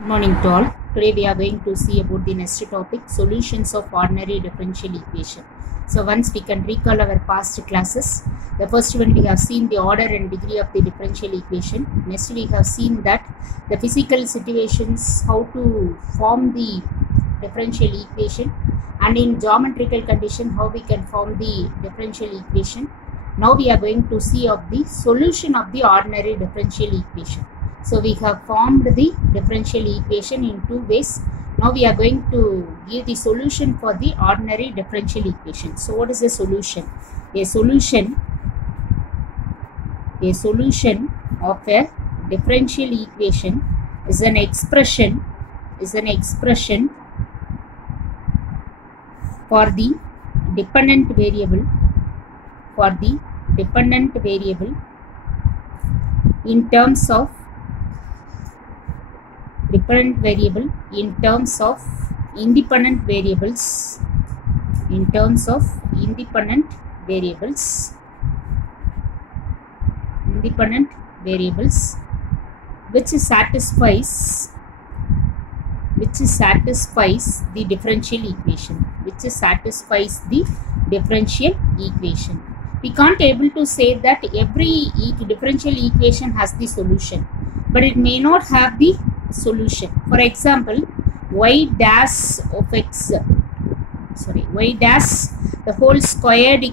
Good morning to all. Today we are going to see about the next topic, solutions of ordinary differential equation. So once we can recall our past classes, the first one we have seen the order and degree of the differential equation. Next we have seen that the physical situations, how to form the differential equation, and in geometrical condition how we can form the differential equation. Now we are going to see of the solution of the ordinary differential equation. So we have formed the differential equation in two ways. Now we are going to give the solution for the ordinary differential equation. So what is a solution? A solution of a differential equation is an expression for the dependent variable in terms of independent variables which satisfies the differential equation. We can't able to say that every differential equation has the solution, but it may not have the solution. For example, y dash the whole squared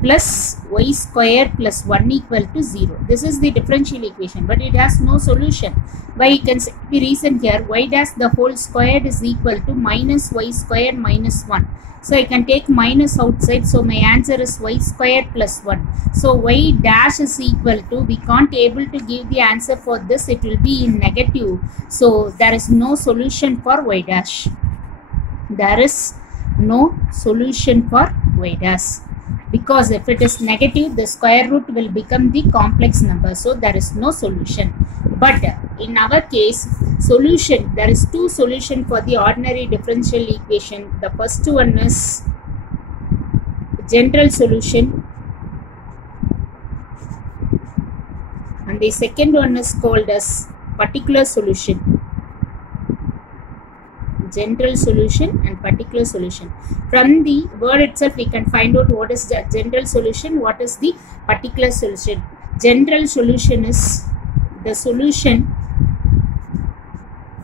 plus y square plus 1 equal to 0. This is the differential equation, but it has no solution. Why? You can say the reason here, y dash the whole squared is equal to minus y squared minus 1. So I can take minus outside, so my answer is y squared plus 1. So y dash is equal to, we can't able to give the answer for this, it will be in negative. So there is no solution for y dash. Because if it is negative, the square root will become the complex number. So there is no solution. But in our case, solution, there is two solutions for the ordinary differential equation. The first one is general solution, and the second one is called as particular solution. General solution and particular solution. From the word itself, we can find out what is the general solution, what is the particular solution. General solution is the solution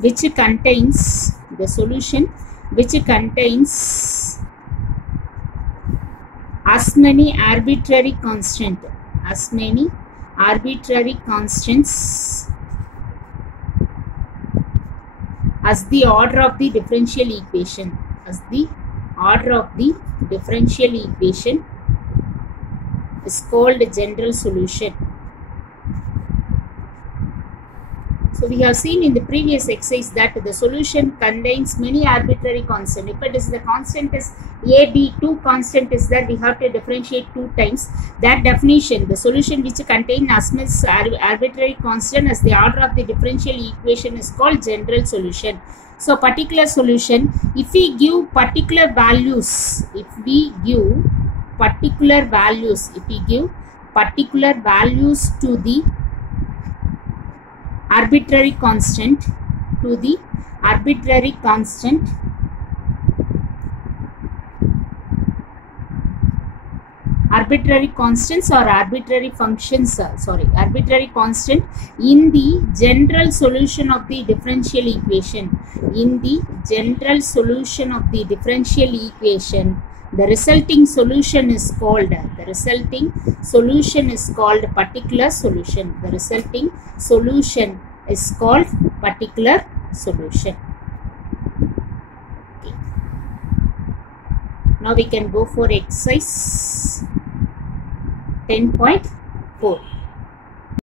which contains as many arbitrary constants as the order of the differential equation. Is called general solution. So we have seen in the previous exercise that the solution contains many arbitrary constants. If it is the constant is a, b, 2 constant is there, we have to differentiate 2 times. That definition, the solution which contains as much arbitrary constant as the order of the differential equation is called general solution. So particular solution, if we give particular values to the arbitrary constants or arbitrary functions, arbitrary constant in the general solution of the differential equation. The resulting solution is called particular solution. Okay. Now we can go for exercise 10.4.